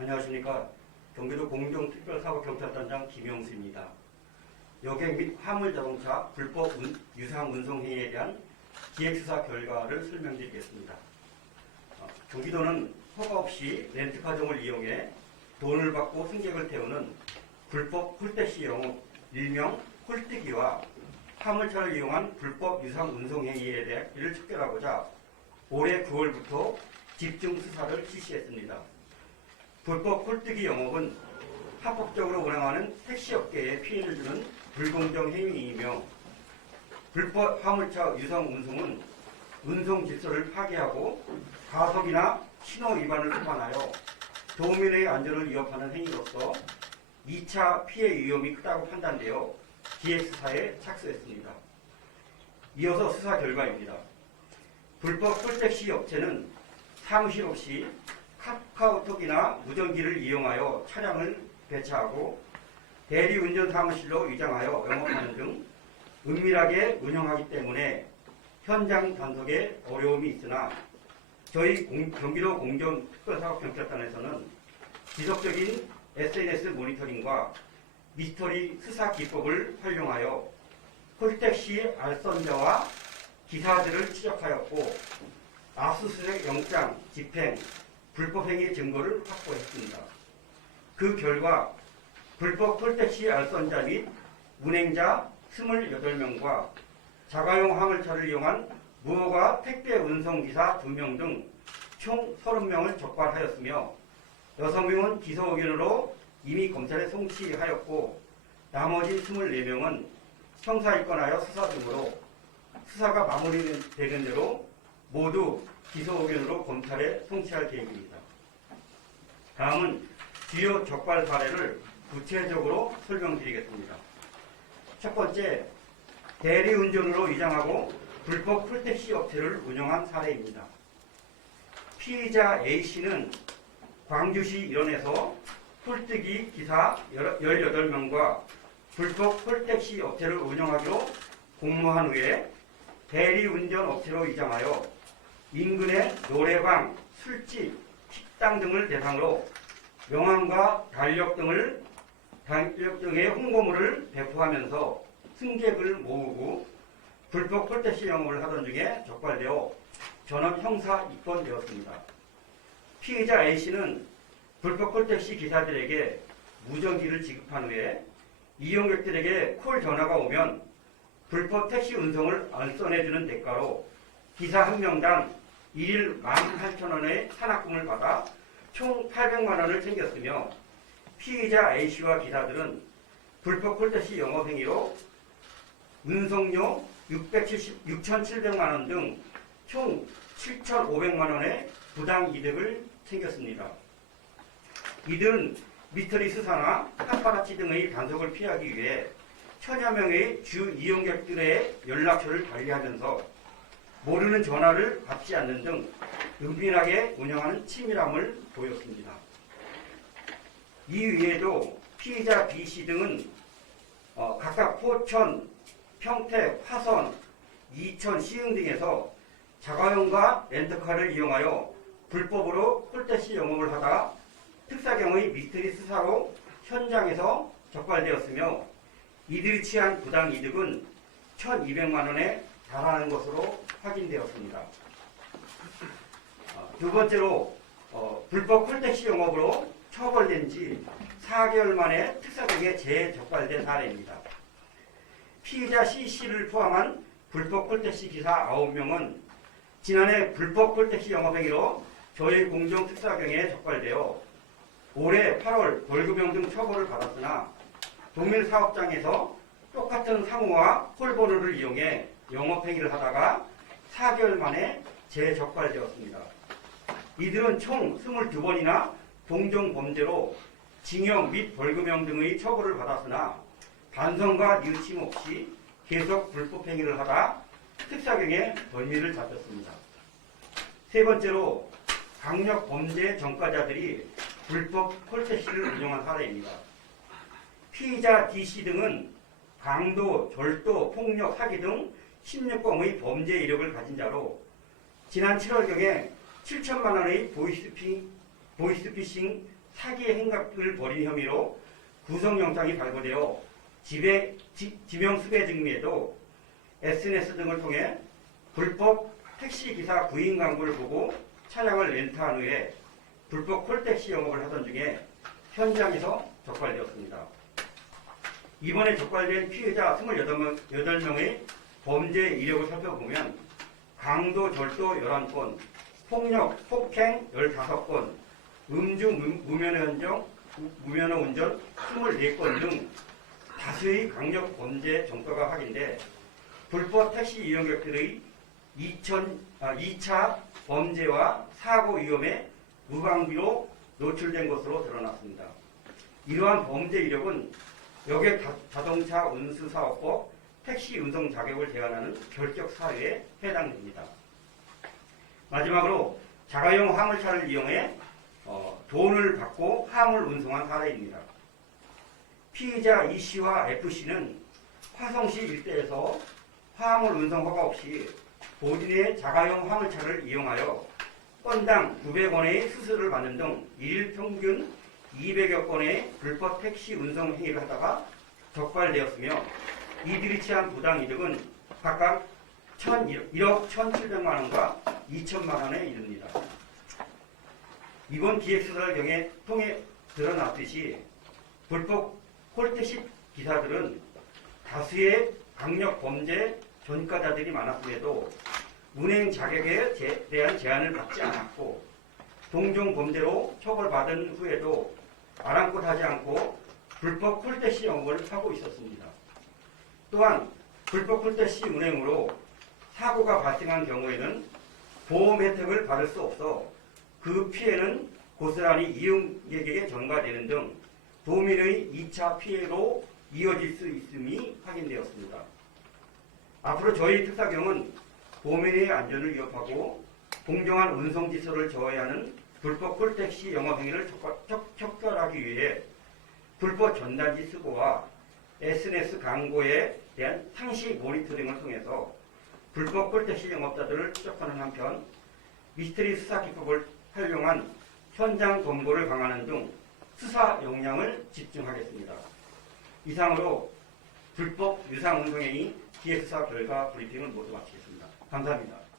안녕하십니까. 경기도 공정특별사고경찰단장 김영수입니다. 여객 및 화물자동차 불법 유상 운송 행위에 대한 기획수사 결과를 설명드리겠습니다. 경기도는 허가 없이 렌트카정을 이용해 돈을 받고 승객을 태우는 불법 홀택시 영업, 일명 홀뜨기와 화물차를 이용한 불법 유상 운송 행위에 대해를 척결하고자 올해 9월부터 집중 수사를 실시했습니다. 불법 홀뜨기 영업은 합법적으로 운행하는 택시업계에 피해를 주는 불공정 행위이며, 불법 화물차 유상 운송은 운송 질서를 파괴하고 가속이나 신호 위반을 수반하여 도민의 안전을 위협하는 행위로서 2차 피해 위험이 크다고 판단되어 기획수사에 착수했습니다. 이어서 수사 결과입니다. 불법 홀택시 업체는 사무실 없이 카카오톡이나 무전기를 이용하여 차량을 배차하고 대리운전 사무실로 위장하여 영업하는 등 은밀하게 운영하기 때문에 현장 단속에 어려움이 있으나 저희 경기도 공정특별사고경찰단에서는 지속적인 SNS 모니터링과 미스터리 수사 기법을 활용하여 홀택시 알선자와 기사들을 추적하였고 압수수색 영장, 집행, 불법행위 증거를 확보했습니다. 그 결과 불법 홀택시 알선자 및 운행자 28명과 자가용 화물차를 이용한 무허가 택배 운송기사 2명 등 총 30명을 적발하였으며 6명은 기소 의견으로 이미 검찰에 송치하였고 나머지 24명은 형사 입건하여 수사 중으로 수사가 마무리되는 대로 모두 기소 의견으로 검찰에 송치할 계획입니다. 다음은 주요 적발 사례를 구체적으로 설명드리겠습니다. 첫 번째, 대리운전으로 위장하고 불법 홀택시 업체를 운영한 사례입니다. 피의자 A씨는 광주시 일원에서 홀뜨기 기사 18명과 불법 홀택시 업체를 운영하기로 공모한 후에 대리운전 업체로 위장하여 인근의 노래방, 술집, 식당 등을 대상으로 명함과 달력 등의 홍보물을 배포하면서 승객을 모으고 불법 홀택시 영업을 하던 중에 적발되어 전원 형사 입건되었습니다. 피의자 A씨는 불법 홀택시 기사들에게 무전기를 지급한 후에 이용객들에게 콜 전화가 오면 불법 택시 운송을 알선해주는 대가로 기사 한 명당 1일 18,000원의 산학금을 받아 총 800만원을 챙겼으며, 피의자 A씨와 기사들은 불법 홀택시 영업행위로 운송료 6,700만원 등 총 7,500만원의 부당 이득을 챙겼습니다. 이들은 미스터리 수사나 파파라치 등의 단속을 피하기 위해 천여 명의 주 이용객들의 연락처를 달리하면서 모르는 전화를 받지 않는 등 은밀하게 운영하는 치밀함을 보였습니다. 이 외에도 피의자 B씨 등은 각각 포천, 평택, 화성, 이천, 시흥 등에서 자가용과 렌터카를 이용하여 불법으로 홀택시 영업을 하다 특사경의 미스터리 수사로 현장에서 적발되었으며, 이들이 취한 부당 이득은 1,200만원에 달하는 것으로 확인되었습니다. 두 번째로 불법 홀택시 영업으로 처벌된 지 4개월 만에 특사경에 재적발된 사례입니다. 피의자 C씨를 포함한 불법 홀택시 기사 9명은 지난해 불법 홀택시 영업행위로 저희 공정특사경에 적발되어 올해 8월 벌금형 등 처벌을 받았으나 동일사업장에서 똑같은 상호와 콜번호를 이용해 영업행위를 하다가 4개월 만에 재적발되었습니다. 이들은 총 22번이나 동종범죄로 징역 및 벌금형 등의 처벌을 받았으나 반성과 뉘우침 없이 계속 불법행위를 하다 특사경에 벌미를 잡혔습니다. 세 번째로 강력범죄 전과자들이 불법 홀택시를 운영한 사례입니다. 피의자 D씨 등은 강도, 절도, 폭력, 사기 등 16범의 범죄 이력을 가진 자로 지난 7월경에 7천만 원의 보이스피싱 사기의 행각을 벌인 혐의로 구속영장이 발부되어 지명수배 증미에도 SNS 등을 통해 불법 택시기사 구인 광고를 보고 차량을 렌트한 후에 불법 콜택시 영업을 하던 중에 현장에서 적발되었습니다. 이번에 적발된 피해자 28명의 범죄 이력을 살펴보면 강도 절도 11건, 폭력, 폭행 15건, 음주 무면허 운전 24건 등 다수의 강력 범죄 정도가 확인돼 불법 택시 이용객들의 2차 범죄와 사고 위험에 무방비로 노출된 것으로 드러났습니다. 이러한 범죄 이력은 여객 자동차 운수사업법 택시 운송 자격을 제한하는 결격 사유에 해당됩니다. 마지막으로 자가용 화물차를 이용해 돈을 받고 화물 운송한 사례입니다. 피의자 E씨와 F씨는 화성시 일대에서 화물 운송 허가 없이 본인의 자가용 화물차를 이용하여 건당 900원의 수수료를 받는 등 일일 평균 200여 건의 불법 택시 운송 행위를 하다가 적발되었으며 이들이 취한 부당이득은 각각 1억 1,700만 원과 2천만 원에 이릅니다. 이번 기획수사를 통해 드러났듯이 불법 콜택시 기사들은 다수의 강력 범죄 전과자들이 많았음에도 운행 자격에 대한 제한을 받지 않았고 동종 범죄로 처벌받은 후에도 아랑곳하지 않고 불법 콜택시 영업을 하고 있었습니다. 또한 불법 콜택시 운행으로 사고가 발생한 경우에는 보험 혜택을 받을 수 없어 그 피해는 고스란히 이용객에게 전가되는 등 도민의 2차 피해로 이어질 수 있음이 확인되었습니다. 앞으로 저희 특사경은 도민의 안전을 위협하고 공정한 운송 질서를 저해하는 불법 콜택시 영업행위를 척결하기 위해 불법 전단지 수거와 SNS 광고에 대한 상시 모니터링을 통해서 불법 콜택시 영업자들을 추적하는 한편 미스터리 수사 기법을 활용한 현장 검거를 강화하는 등 수사 역량을 집중하겠습니다. 이상으로 불법 유상운송행위 기획수사 결과 브리핑을 모두 마치겠습니다. 감사합니다.